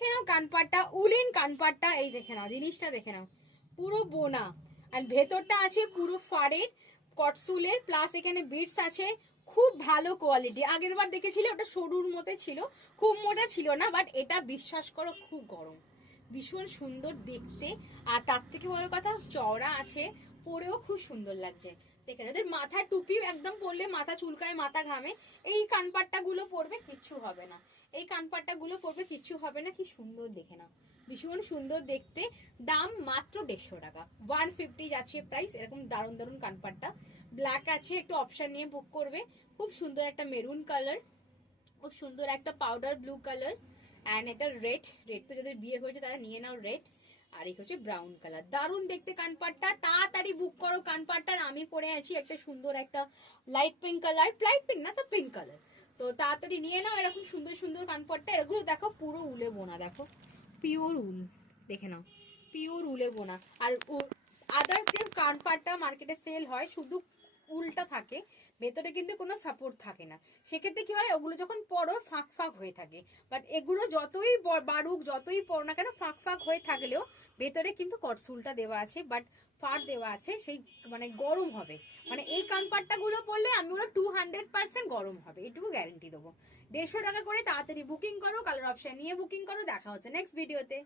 দেখে নাও কানপাটটা, উলেন কানপাটটা, এই দেখে নাও জিনিসটা দেখে নাও, পুরো বোনা। আর ভেতরটা আছে পুরো ফাড়ের কটসুলের, প্লাস এখানে বিটস আছে, খুব ভালো কোয়ালিটি। আগের বার দেখেছিলে ওটা সরুর মতে ছিল, খুব মোটা ছিল না, বাট এটা বিশ্বাস করো খুব গরম, ভীষণ সুন্দর দেখতে। আর তার থেকে বড় কথা চওড়া আছে, পরেও খুব সুন্দর লাগছে। দেখে যাদের মাথায় টুপি একদম পরলে মাথা চুলকায়, মাথা ঘামে, এই কানপাট্টা গুলো পরবে কিচ্ছু হবে না, এই কানপাট্টা গুলো পরবে কিচ্ছু হবে না। কি সুন্দর দেখে নাও, ভীষণ সুন্দর দেখতে। দাম মাত্র 150 টাকা, 150 যাচ্ছে প্রাইস। এরকম দারুণ দারুণ কানপাট্টা ব্ল্যাক আছে, একটু অপশন নিয়ে বুক করবে। খুব সুন্দর একটা মেরুন কালার, খুব সুন্দর একটা পাউডার ব্লু কালার, অ্যান্ড এটা রেড, রেড তো যাদের বিয়ে হয়েছে তারা নিয়ে নাও রেড। আর এই হচ্ছে ব্রাউন কালার, দারুণ দেখতে কানপাটটা। তাড়াতাড়ি বুক করো কানপাটটার। আমি পরে আছি একটা সুন্দর একটা light pink colour, light pink না তো পিঙ্ক কালার, তো তাড়াতাড়ি নিয়ে নাও এরকম সুন্দর সুন্দর কানপাটটা। এগুলো দেখো পুরো উলে বোনা, দেখো পিওর উল, দেখে নাও পিওর উলে বোনা। আর আদার্স যে কানপাটটা মার্কেটে সেল হয় শুধু উলটা থাকে, ভেতরে কিন্তু কোনো সাপোর্ট থাকে না। সেক্ষেত্রে কি হয়, ওগুলো যখন পরো ফাঁক ফাঁক হয়ে থাকে। বাট এগুলো যতই বাড়ুক যতই পরো না কেন, ফাঁক ফাঁক হয়ে থাকলেও ভেতরে কিন্তু কটসুলটা দেওয়া আছে, বাট ফার দেওয়া আছে, সেই মানে গরম হবে। মানে এই কানপাট্টা গুলো পরলে আমি বলো 200% গরম হবে, এটুকু গ্যারেন্টি দেবো। 150 টাকা করে, তাড়াতাড়ি বুকিং করো, কালার অপশন নিয়ে বুকিং করো। দেখা হচ্ছে নেক্সট ভিডিওতে।